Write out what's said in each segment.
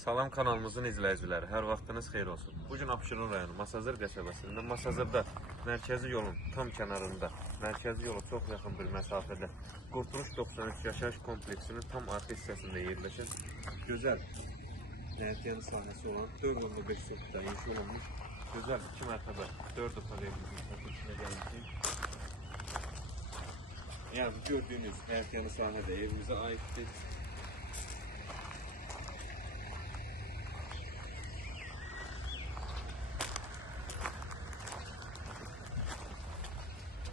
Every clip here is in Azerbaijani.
Salam kanalımızın izləyiciləri, hər vaxtınız xeyir olsun. Bugün Abşeron rayonu Masazır qəsəbəsində Masazırda mərkəzi yolun tam kənarında, mərkəzi yola çox yaxın bir məsafədə Qurtuluş 93 yaşayış kompleksinin tam arxa hissəsində yerləşən gözəl mərkəzi sahəsi olan 4.5 sotda inşa olunmuş gözəl 2 mərtəbə 4 otaq evimizin satışına gəlmişik. Yəni gördüyünüz mərkəzi sahədə evimizə aiddir.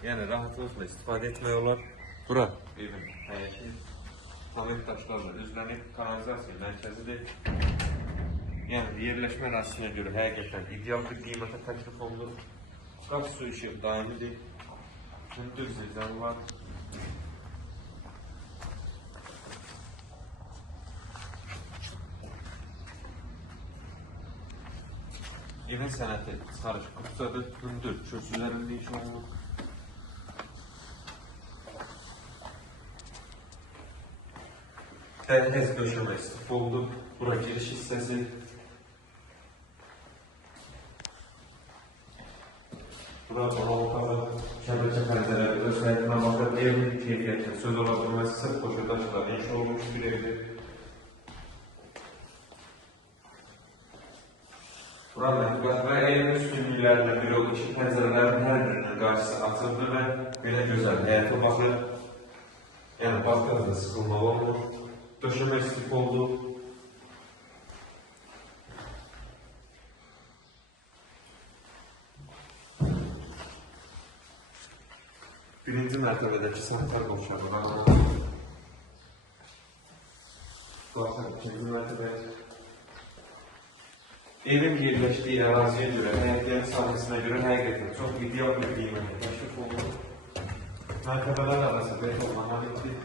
Yani rahatlıkla istifade etmək olar. Bura evin həyəti tamet daşlarla üzlənib kanalizasiya mərkəzidir. Yəni yerləşmə ərazisinə görə həqiqətən ideal bir qiymətə təklif olunur. Qaz su işıq daimidir. Hündür zilzal var. Evin sənəti sarış qıpsadır, hündür köşklərində iş olunur. Dəhliz döşəməsi oldu. Bura giriş hissəsi. Bura otağı, şəbəkə pəncərəli özelliklə baxır. Evin keyfiyyətini söz ola bilməsi sırf qoşudaşlar inşa olmuş bir evdir. Bura mətbəx və evin üstünlüklərlə bir oldu ki, pəncərələrin hər birinin qarşısı açıldı və belə gözəl həyata baxır. Yəni baxdığınızda sıxılmaq olmur. Döşəmə istif oldu. Birinci mərtəbədəki sanitar qovşağı var. Baxın, ikinci mərtəbəyə. Evin yerləşdiyi əraziyə görə, həyətlərin sahəsinə görə həqiqətən çox ideal bir qiymətə təklif olunur. Mərtəbələr arası betonla aiddir.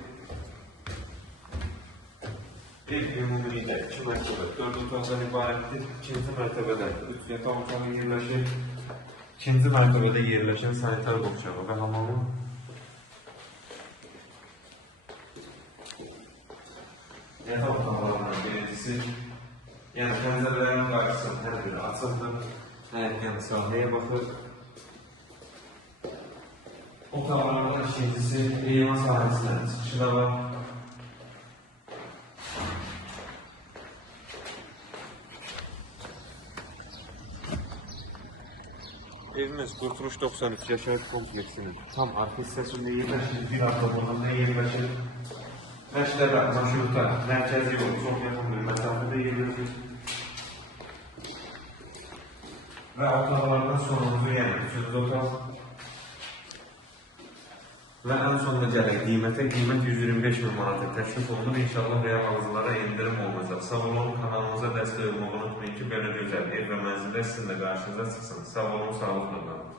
Ev ümumilikdə 2 mərtəbə 4 otaqdan ibarətdir. İkinci mərtəbədə 3 yataq otağı yerləşir. İkinci mərtəbədə yerləşən sanitar qovşağı və hamamı. Yataq otaqlarından birincisi, yəni pəncərələrin qarşısının hər biri açıldır. Yəni sahəyə baxır. Otaqlardan ikincisi, eyvan sahəsindən çıxışı da var. Evimiz Qurtuluş 93 yaşayış kompleksinin tam arxa hissəsində yerləşir, bir avtomobilində yerləşir. Məşləbə, marşrutda, mərkəzi yol, çox yaxın bir məsafədə yerləşir. Və otaqlardan sonuncu, yəni 3-cü otaq. Və ən sonunda gələk qiymət 125.000 manata təklif olunur. İnşallah real alıcılara endirim olacaq. Sağ olun, kanalımıza dəstək olmağı unutmayın ki, belə gözəl ev və mənzillər sizin də qarşınıza çıxsın. Sağ olun, sağlıqla qalın.